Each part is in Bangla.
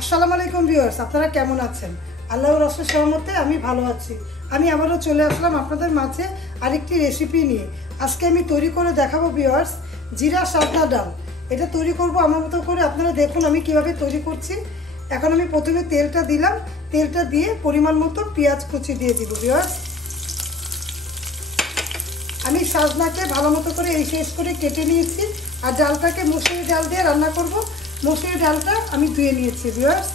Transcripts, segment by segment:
আসসালামু আলাইকুম ভিউয়ার্স, আপনারা কেমন আছেন? আল্লাহর অশেষ রহমতে আমি ভালো আছি। আমি আবারও চলে আসলাম আপনাদের মাঝে আরেকটি রেসিপি নিয়ে। আজকে আমি তৈরি করে দেখাবো ভিউয়ার্স জিরা সাদা ডাল। এটা তৈরি করব আমার মতো করে। আপনারা দেখুন আমি কিভাবে তৈরি করছি। এখন আমি প্রথমে তেলটা দিলাম, তেলটা দিয়ে পরিমাণ মতো পেঁয়াজ কুচি দিয়ে দিব ভিউয়ার্স। আমি সাজনাকে ভালো মতো করে এই শেষ করে কেটে নিয়েছি। আর ডালটাকে মসুরি ডাল দিয়ে রান্না করব। মসুরি ডালটা আমি ধুয়ে নিয়েছি ভিউয়ার্স।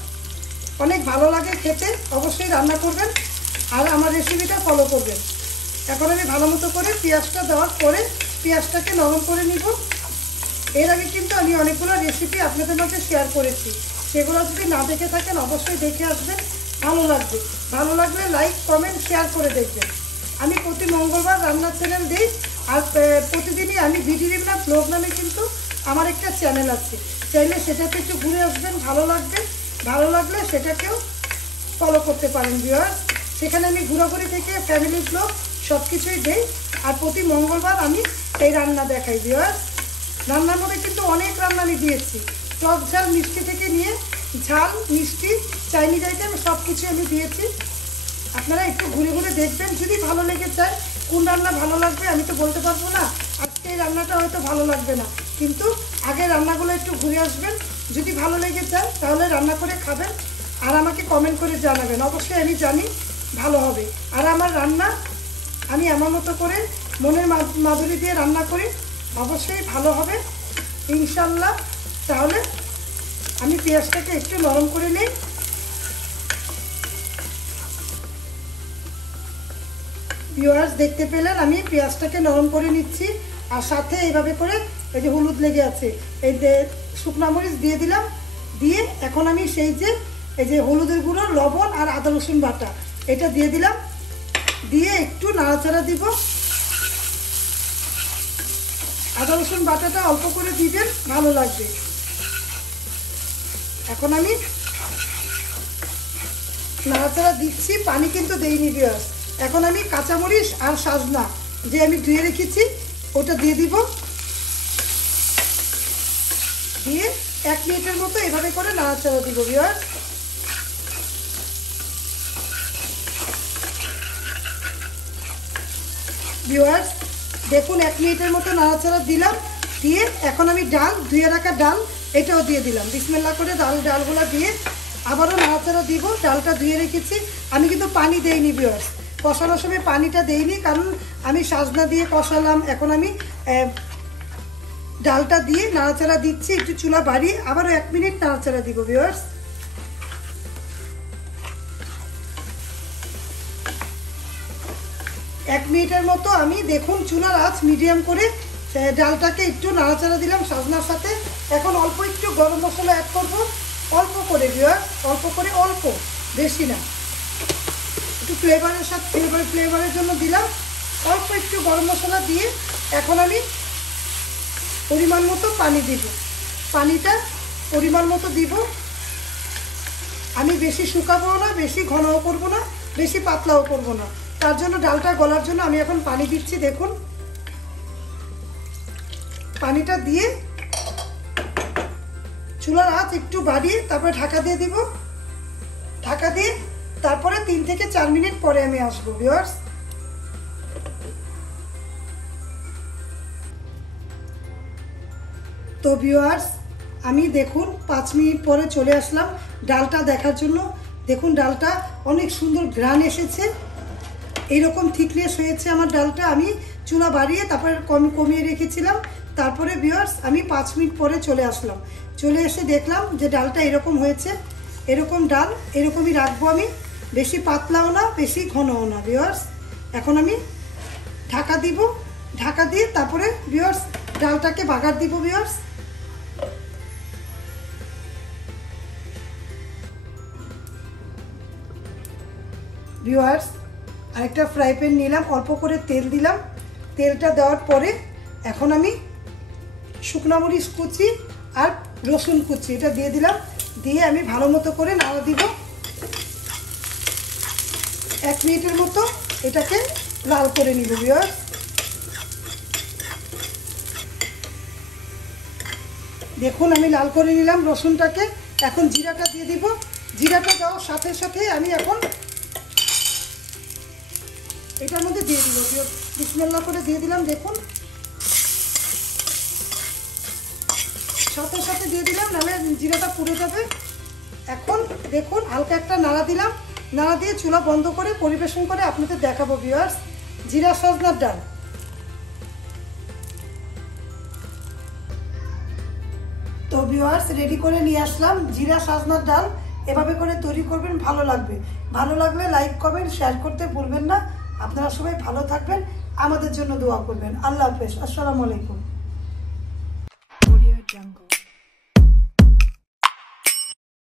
অনেক ভালো লাগে খেতে, অবশ্যই রান্না করবেন আর আমার রেসিপিটা ফলো করবেন। এখন আমি ভালো মতো করে পেঁয়াজটা দেওয়ার পরে পেঁয়াজটাকে নরম করে নিব। এর আগে কিন্তু আমি অনেকগুলো রেসিপি আপনাদের মধ্যে শেয়ার করেছি, সেগুলো যদি না দেখে থাকেন অবশ্যই দেখে আসবেন, ভালো লাগবে। ভালো লাগলে লাইক কমেন্ট শেয়ার করে দেখবেন। আমি প্রতি মঙ্গলবার রান্নার চ্যানেল দিই আর প্রতিদিনই আমি ভিডিও ব্লগ নামে কিন্তু আমার একটা চ্যানেল আছে, চাইলে সেটাতে একটু ঘুরে আসবেন, ভালো লাগবে। ভালো লাগলে সেটাকেও ফলো করতে পারেন ভিউয়ার্স। সেখানে আমি ঘোরাঘুরি থেকে ফ্যামিলি ব্লগ সব কিছুই দিই আর প্রতি মঙ্গলবার আমি এই রান্না দেখাই ভিউয়ার্স। রান্নার মধ্যে কিন্তু অনেক রান্না আমি দিয়েছি, টক ঝাল মিষ্টি থেকে নিয়ে ঝাল মিষ্টি চাইনিজ আইটেম সব কিছু আমি দিয়েছি। আপনারা একটু ঘুরে ঘুরে দেখবেন, যদি ভালো লেগে যায়। কোন রান্না ভালো লাগবে আমি তো বলতে পারবো না, আজকে এই রান্নাটা হয়তো ভালো লাগবে না, কিন্তু আগে রান্নাগুলো একটু ঘুরে আসবেন। যদি ভালো লেগে যায় তাহলে রান্না করে খাবেন আর আমাকে কমেন্ট করে জানাবেন, অবশ্যই আমি জানি ভালো হবে। আর আমার রান্না আমি আমার মতো করে মনের মাধুরী দিয়ে রান্না করি, অবশ্যই ভালো হবে ইনশাল্লাহ। তাহলে আমি পেঁয়াজটাকে একটু নরম করে নিই। ভিউয়ার্স দেখতে পেলেন আমি পেঁয়াজটাকে নরম করে নিচ্ছি আর সাথে এইভাবে করে এই যে হলুদ লেগে আছে, এই যে শুকনো মরিচ দিয়ে দিলাম। দিয়ে এখন আমি সেই যে এই যে হলুদের গুঁড়ো, লবণ আর আদা রসুন বাটা এটা দিয়ে দিলাম। দিয়ে একটু নাড়াচাড়া দিব। আদা রসুন বাটাটা অল্প করে দিবেন, ভালো লাগবে। এখন আমি নাড়াচাড়া দিচ্ছি, পানি কিন্তু দেইনি ভিউয়ার্স। এখন আমি কাঁচামরিচ আর সাজনা যে আমি ধুয়ে রেখেছি ওটা দিয়ে দিব। দিয়ে 1 মিনিটের মতো এভাবে করে নাড়াচাড়া দিব ভিউয়ার্স। ভিউয়ার্স দেখুন 1 মিনিটের মতো নাড়াচাড়া দিলাম। দিয়ে এখন আমি ডাল ধুয়ে রাখা ডাল এটাও দিয়ে দিলাম। বিসমিল্লাহ করে ডালগুলো দিয়ে আবারও নাড়াচাড়া দিব। ডালটা ধুয়ে রেখেছি, আমি কিন্তু পানি দেইনি ভিউয়ার্স। কষানোর সময় পানিটা দেইনি, কারণ আমি সাজনা দিয়ে কষালাম। এখন আমি ডালটা দিয়ে নাড়াচাড়া দিচ্ছি, একটু চুলা বাড়িয়ে আবারও 1 মিনিট নাড়াচাড়া দিব ভিউয়ার্স। 1 মিনিটের মতো আমি দেখুন চুলার আঁচ মিডিয়াম করে ডালটাকে একটু নাড়াচাড়া দিলাম সাজনার সাথে। এখন অল্প একটু গরম মশলা অ্যাড করব, অল্প করে ভিউয়ার্স, অল্প করে, অল্প, বেশি না। একটু ফ্লেভারের সাথে ফ্লেভারের জন্য দিলাম অল্প একটু গরম মশলা দিয়ে। এখন আমি পরিমাণ মতো পানি দিব, পানিটা পরিমাণ মতো দিব। আমি বেশি শুকাবো না, বেশি ঘনও করব না, বেশি পাতলাও করব না। তার জন্য ডালটা গলার জন্য আমি এখন পানি দিচ্ছি। দেখুন পানিটা দিয়ে চুলার আঁচ একটু বাড়িয়ে তারপরে ঢাকা দিয়ে দিব। ঢাকা দিয়ে তারপরে 3 থেকে 4 মিনিট পরে আমি আসবো ভিউয়ার্স। তো ভিউয়ার্স আমি দেখুন 5 মিনিট পরে চলে আসলাম ডালটা দেখার জন্য। দেখুন ডালটা অনেক সুন্দর ঘ্রাণ এসেছে, এইরকম থিকনেস হয়েছে আমার ডালটা। আমি চুলা বাড়িয়ে তারপরে কমিয়ে রেখেছিলাম। তারপরে ভিউয়ার্স আমি 5 মিনিট পরে চলে আসলাম। চলে এসে দেখলাম যে ডালটা এরকম হয়েছে। এরকম ডাল এরকমই রাখবো আমি, বেশি পাতলাও না, বেশি ঘনও না ভিউয়ার্স। এখন আমি ঢাকা দিব। ঢাকা দিয়ে তারপরে ভিউয়ার্স ডালটাকে বাগার দিব ভিউয়ার্স। ভিউয়ার্স আরেকটা ফ্রাই প্যান নিলাম, অল্প করে তেল দিলাম। তেলটা দেওয়ার পরে এখন আমি শুকনো মরিচ কুচি আর রসুন কুচি এটা দিয়ে দিলাম। দিয়ে আমি ভালো মতো করে নাড়া দিব। 1 মিনিটের মতো এটাকে লাল করে নিব ভিউয়ার্স। দেখুন আমি লাল করে নিলাম রসুনটাকে। এখন জিরাটা দিয়ে দিব। জিরাটা দেওয়ার সাথে সাথে আমি এখন এটার মধ্যে দিয়ে দিব। বিসমিল্লাহ করে দিয়ে দিলাম। দেখুন সাথে সাথে দিয়ে দিলাম, নাহলে জিরাটা পুড়ে যাবে। এখন দেখুন হালকা একটা নাড়া দিলাম, নাড়া দিয়ে চুলা বন্ধ করে পরিবেশন করে আপনাদের দেখাবো ভিউয়ার্স জিরা সজনার ডাল। তো ভিউয়ার্স রেডি করে নিয়ে আসলাম জিরা সজনার ডাল। এভাবে করে তৈরি করবেন, ভালো লাগবে। ভালো লাগলে লাইক কমেন্ট শেয়ার করতে ভুলবেন না। আপনারা সবাই ভালো থাকবেন, আমাদের জন্য দোয়া করবেন। আল্লাহ হাফেজ, আসসালামু আলাইকুম।